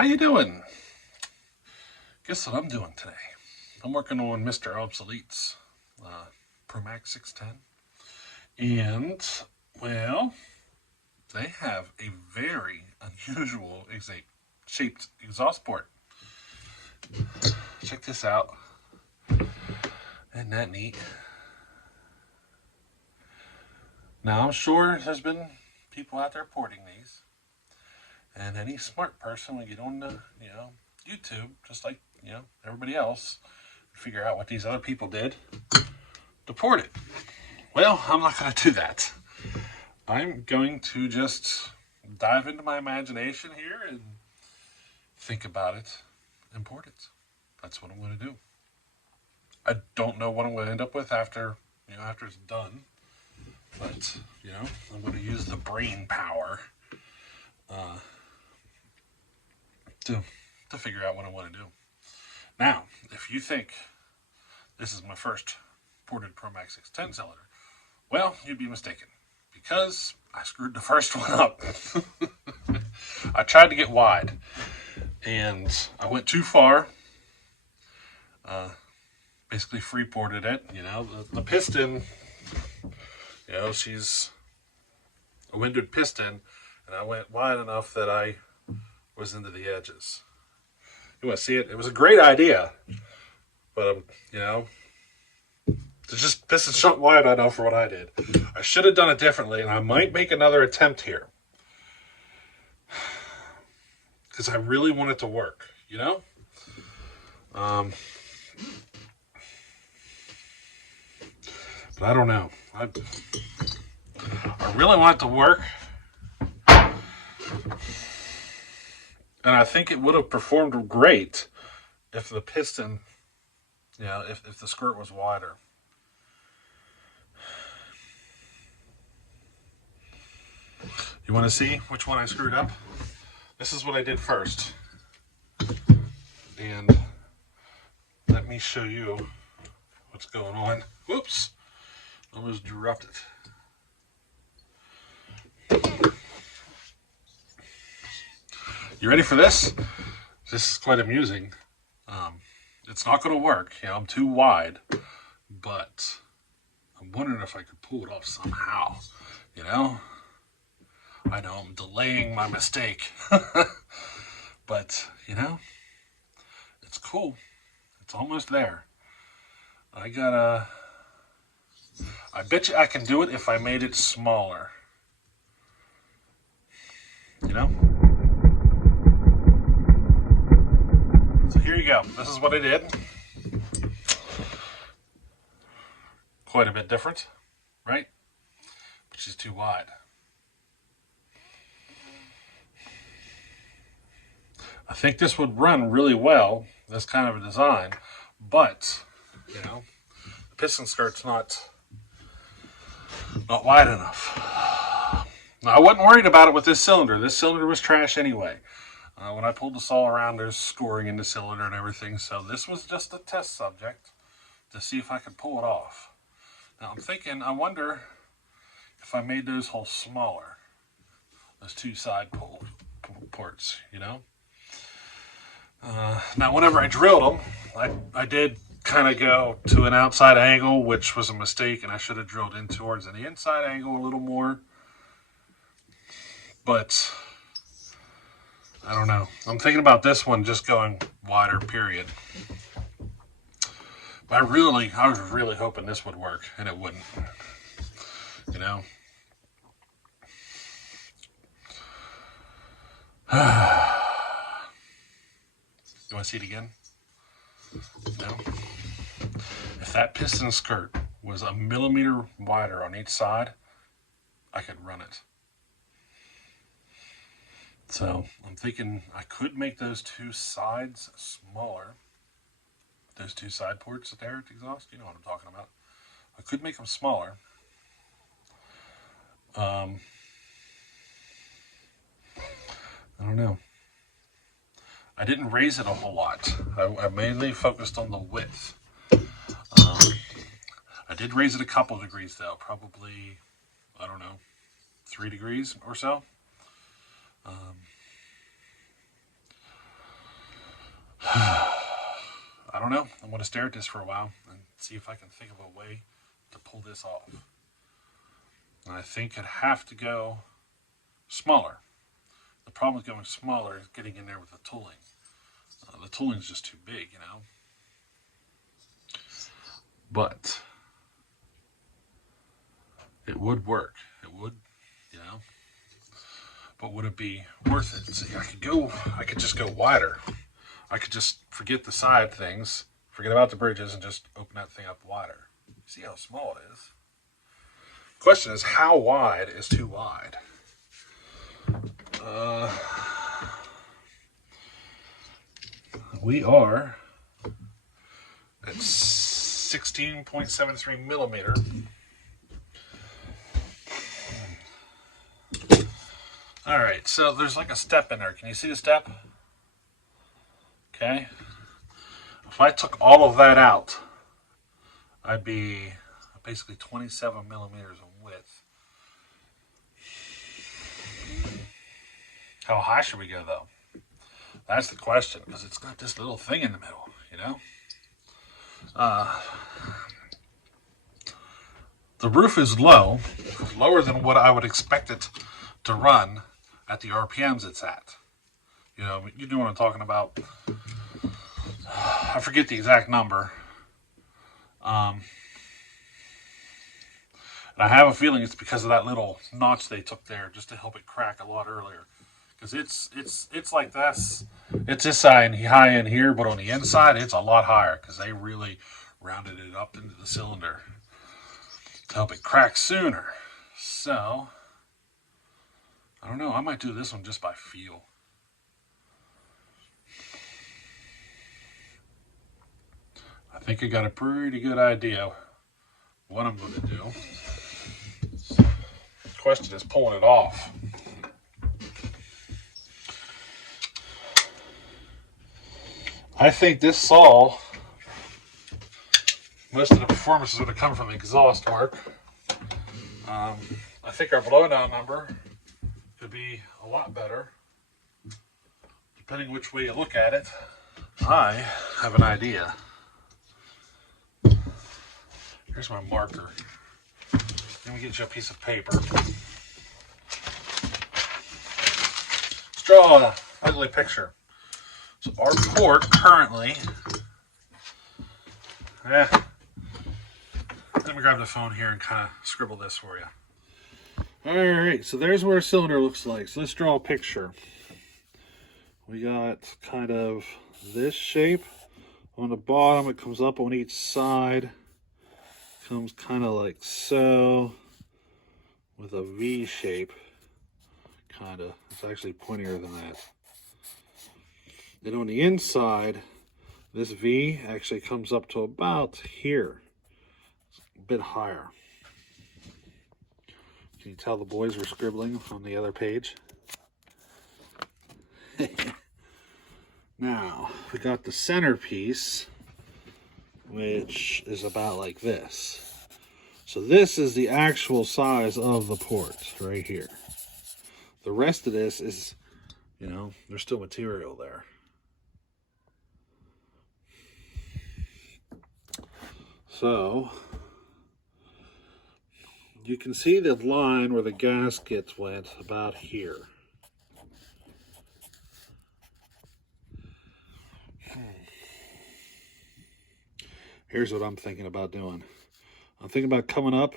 How you doing? Guess what I'm doing today? I'm working on Mr Obsolete's Pro Mac 610, and well, they have a very unusual shaped exhaust port. Check this out. Isn't that neat? Now I'm sure there's been people out there porting these, and any smart person would get on the YouTube, just like everybody else, figure out what these other people did to port it. Well, I'm not going to do that. I'm going to just dive into my imagination here and think about it and port it. That's what I'm going to do. I don't know what I'm going to end up with after it's done, but I'm going to use the brain power to figure out what I want to do. Now, if you think this is my first ported Pro Mac 610 cylinder, well, you'd be mistaken, because I screwed the first one up. I tried to get wide, and I went too far. Basically free ported it. The piston, she's a windowed piston, and I went wide enough that I was into the edges. You want to see it? It was a great idea, but it's just piston shrunk wide enough for what I did. I should have done it differently, and I might make another attempt here because I really want it to work. But I don't know. I really want it to work. And I think it would have performed great if the piston, if the skirt was wider. You want to see which one I screwed up? This is what I did first. And let me show you what's going on. Whoops. Almost dropped it. You ready for this? This is quite amusing. It's not going to work. I'm too wide, but I'm wondering if I could pull it off somehow. I know I'm delaying my mistake, but it's cool. It's almost there. I bet you I can do it if I made it smaller. So here you go. This is what I did. Quite a bit different, right? But she's too wide. I think this would run really well, this kind of a design, but the piston skirt's not wide enough. Now, I wasn't worried about it with this cylinder. This cylinder was trash anyway. When I pulled this all around, there's scoring in the cylinder and everything. So this was just a test subject to see if I could pull it off. Now I'm thinking, I wonder if I made those holes smaller, those two side ports, Now whenever I drilled them, I did kind of go to an outside angle, which was a mistake, and I should have drilled in towards the inside angle a little more. But I don't know. I'm thinking about this one just going wider, period. But I was really hoping this would work, and it wouldn't. You want to see it again? No? If that piston skirt was a millimeter wider on each side, I could run it. So I'm thinking I could make those two sides smaller. Those two side ports there at the exhaust, you know what I'm talking about. I could make them smaller. I don't know. I didn't raise it a whole lot. I mainly focused on the width. I did raise it a couple degrees though, probably, I don't know, 3 degrees or so. I don't know. I'm going to stare at this for a while and see if I can think of a way to pull this off. And I think I'd have to go smaller. The problem with going smaller is getting in there with the tooling. The tooling's just too big, you know. But it would work. It would, you know. But would it be worth it? See, I could just go wider. I could just forget the side things, forget about the bridges, and just open that thing up wider. See how small it is? Question is, how wide is too wide? We are at 16.73 millimeter. All right, so there's like a step in there. Can you see the step? Okay. If I took all of that out, I'd be basically 27 millimeters in width. How high should we go, though? That's the question, because it's got this little thing in the middle, you know? The roof is low, lower than what I would expect it to run at the RPMs it's at. You know what I'm talking about. I forget the exact number. And I have a feeling it's because of that little notch they took there just to help it crack a lot earlier. Because it's like this. It's this high in here, but on the inside it's a lot higher because they really rounded it up into the cylinder to help it crack sooner. So I don't know. I might do this one just by feel. I think I got a pretty good idea what I'm going to do. The question is pulling it off. I think this saw, most of the performance is going to come from the exhaust work. I think our blowdown number could be a lot better, depending which way you look at it. I have an idea. Here's my marker. Let me get you a piece of paper. Let's draw an ugly picture. So our port currently, let me grab the phone here and kind of scribble this for you. Alright, so there's what our cylinder looks like. So let's draw a picture. We got kind of this shape. On the bottom, it comes up on each side. Comes kind of like so, with a V shape. Kind of. It's actually pointier than that. Then on the inside, this V actually comes up to about here. It's a bit higher. Can you tell the boys were scribbling on the other page? Now, we got the centerpiece, which is about like this. So this is the actual size of the port right here. The rest of this is, there's still material there. So you can see the line where the gaskets went about here. Here's what I'm thinking about doing. I'm thinking about coming up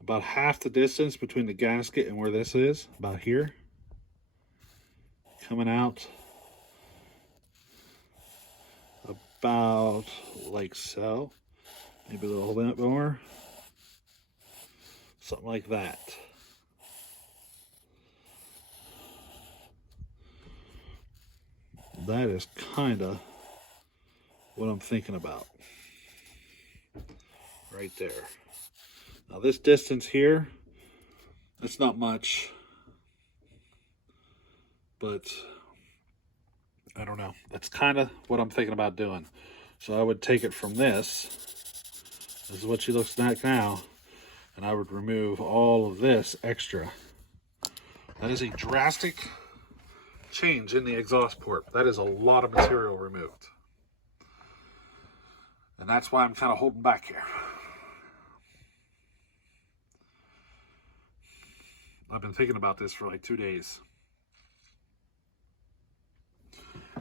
about half the distance between the gasket and where this is, about here. Coming out about like so. Maybe a little bit more. Something like that. That is kind of what I'm thinking about. Right there. Now this distance here, that's not much. But I don't know. That's kind of what I'm thinking about doing. So I would take it from this. This is what she looks like now. And I would remove all of this extra. That is a drastic change in the exhaust port. That is a lot of material removed. And that's why I'm kind of holding back here. I've been thinking about this for like 2 days.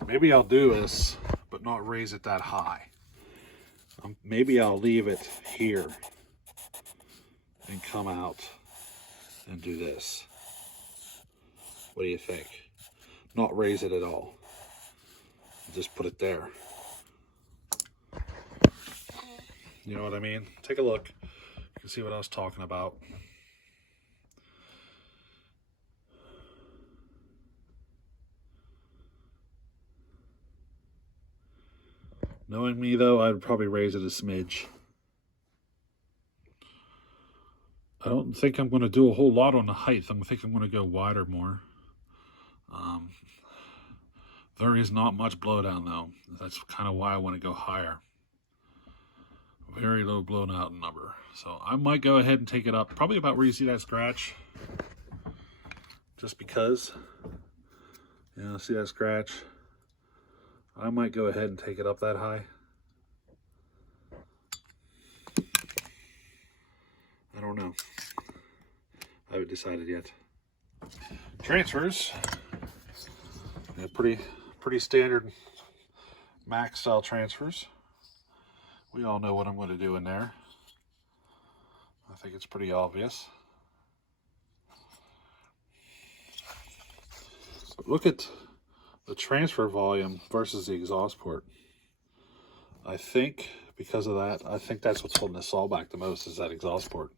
Maybe I'll do this, but not raise it that high. Maybe I'll leave it here and come out and do this. What do you think? Not raise it at all. Just put it there. You know what I mean? Take a look. You can see what I was talking about. Knowing me though, I'd probably raise it a smidge. I don't think I'm going to do a whole lot on the height. I think I'm going to go wider more. There is not much blowdown though. That's kind of why I want to go higher. Very low blown out number. So I might go ahead and take it up. Probably about where you see that scratch. Just because. You know, see that scratch? I might go ahead and take it up that high. I don't know. I haven't decided yet. Transfers. Yeah, pretty standard Mac style transfers. We all know what I'm going to do in there. I think it's pretty obvious. But look at the transfer volume versus the exhaust port. I think because of that, I think that's what's holding this all back the most is that exhaust port.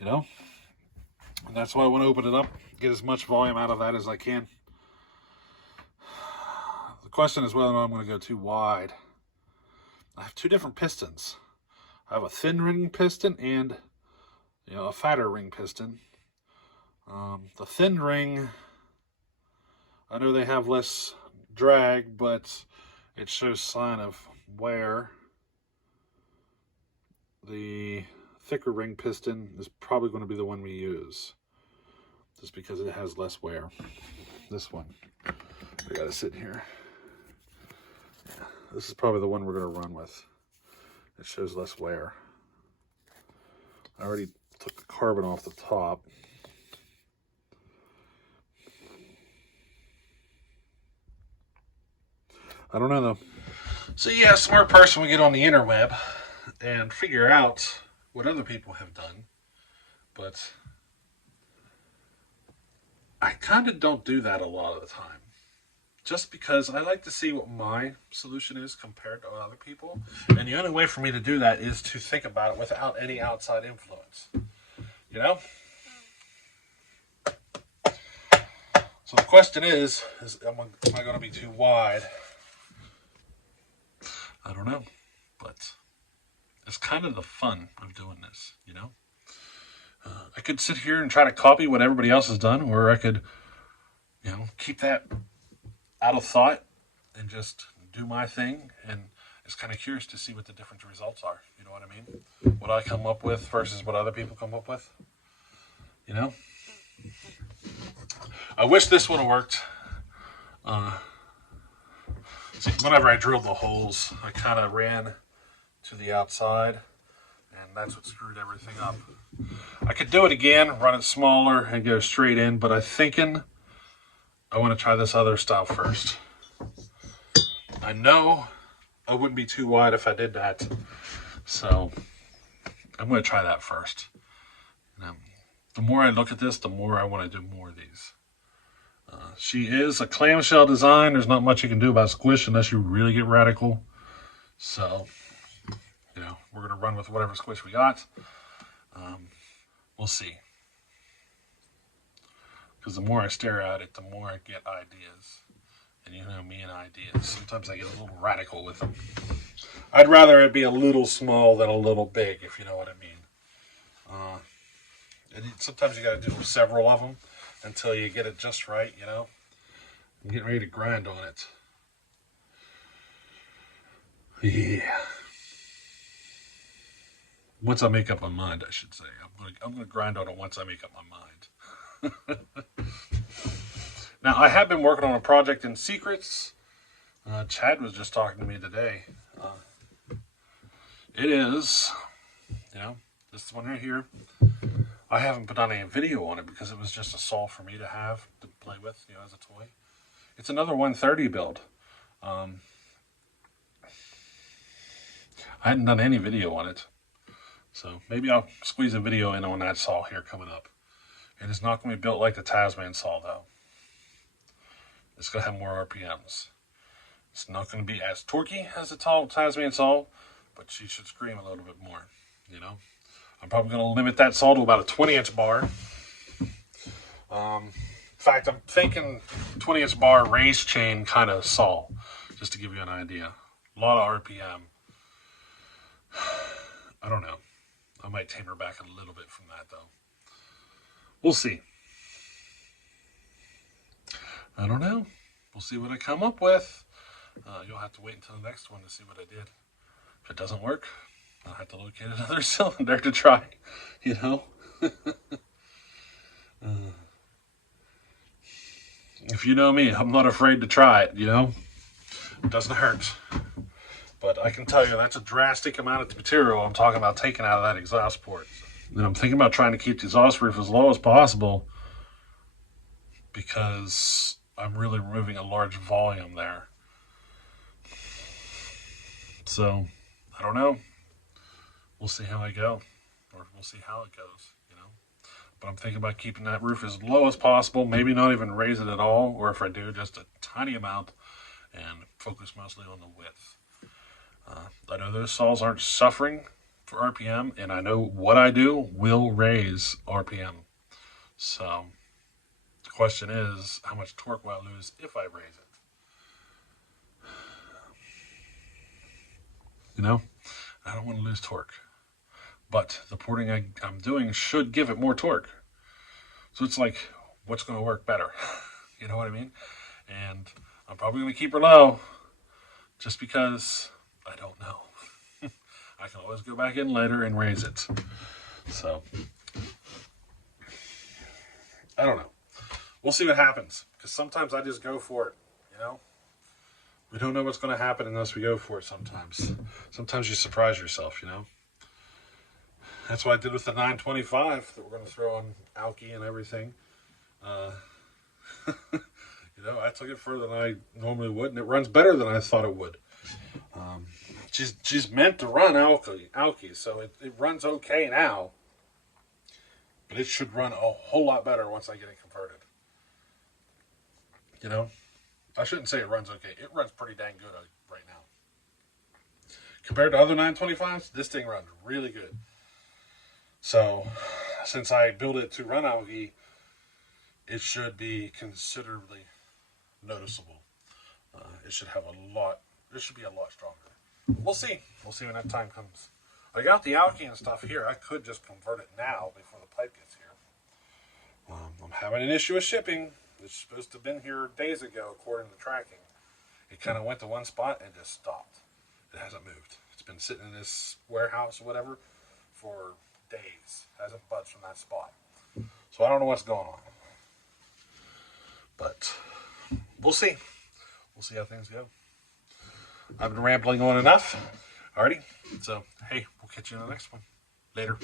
You know? And that's why I want to open it up, get as much volume out of that as I can. The question is whether or not I'm going to go too wide. I have two different pistons. I have a thin ring piston and, you know, a fatter ring piston. The thin ring, I know they have less drag, but it shows sign of wear. The thicker ring piston is probably going to be the one we use, just because it has less wear. This one, I got to sit here. Yeah, this is probably the one we're going to run with. It shows less wear. I already took the carbon off the top. I don't know though. So yeah, a smart person would get on the interweb and figure out what other people have done. But I kind of don't do that a lot of the time. Just because I like to see what my solution is compared to other people. And the only way for me to do that is to think about it without any outside influence. You know? So the question is am I going to be too wide? I don't know, but it's kind of the fun of doing this, you know? I could sit here and try to copy what everybody else has done, or I could, you know, keep that out of thought and just do my thing. And it's kind of curious to see what the different results are, you know what I mean? What I come up with versus what other people come up with, you know? I wish this would have worked. See, whenever I drilled the holes, I kind of ran to the outside, and that's what screwed everything up. I could do it again, run it smaller, and go straight in, but I'm thinking I want to try this other style first. I know I wouldn't be too wide if I did that, so I'm going to try that first. And the more I look at this, the more I want to do more of these. She is a clamshell design. There's not much you can do about squish unless you really get radical. So, you know, we're going to run with whatever squish we got. We'll see. Because the more I stare at it, the more I get ideas. And you know me and ideas. Sometimes I get a little radical with them. I'd rather it be a little small than a little big, if you know what I mean. And sometimes you got to do several of them until you get it just right, you know. I'm getting ready to grind on it. Yeah. Once I make up my mind, I should say. I'm gonna grind on it once I make up my mind. Now, I have been working on a project in secrets. Chad was just talking to me today. It is, this one right here. I haven't put on any video on it because it was just a saw for me to have to play with, as a toy. It's another 130 build. I hadn't done any video on it. So maybe I'll squeeze a video in on that saw here coming up. It is not going to be built like the Tasman saw, though. It's going to have more RPMs. It's not going to be as torquey as the Tasman saw, but she should scream a little bit more, I'm probably going to limit that saw to about a 20-inch bar. In fact, I'm thinking 20-inch bar raised chain kind of saw, just to give you an idea. A lot of RPM. I don't know. I might tame her back a little bit from that, though. We'll see. I don't know. We'll see what I come up with. You'll have to wait until the next one to see what I did. If it doesn't work, I'll have to locate another cylinder to try, If you know me, I'm not afraid to try it, It doesn't hurt. But I can tell you that's a drastic amount of material I'm talking about taking out of that exhaust port. And I'm thinking about trying to keep the exhaust roof as low as possible because I'm really removing a large volume there. So, I don't know. We'll see how I go, or we'll see how it goes, But I'm thinking about keeping that roof as low as possible, maybe not even raise it at all, or if I do, just a tiny amount, and focus mostly on the width. I know those saws aren't suffering for RPM, and I know what I do will raise RPM. So, the question is, how much torque will I lose if I raise it? I don't want to lose torque. But the porting I'm doing should give it more torque. So it's like, what's going to work better? You know what I mean? And I'm probably going to keep her low just because I don't know. I can always go back in later and raise it. So, I don't know. We'll see what happens. Because sometimes I just go for it, We don't know what's going to happen unless we go for it sometimes. Sometimes you surprise yourself, That's what I did with the 925 that we're going to throw on Alki and everything. I took it further than I normally would, and it runs better than I thought it would. She's meant to run Alki, so it runs okay now. But it should run a whole lot better once I get it converted. I shouldn't say it runs okay. It runs pretty dang good right now. Compared to other 925s, this thing runs really good. So, since I built it to run Alki, it should be considerably noticeable. It should be a lot stronger. We'll see. We'll see when that time comes. I got the Alki and stuff here. I could just convert it now before the pipe gets here. I'm having an issue with shipping. It's supposed to have been here days ago, according to tracking. It kind of went to one spot and just stopped. It hasn't moved. It's been sitting in this warehouse or whatever for days. Hasn't budged from that spot. So I don't know what's going on. But we'll see. We'll see how things go. I've been rambling on enough. Alrighty. So, hey, we'll catch you in the next one. Later.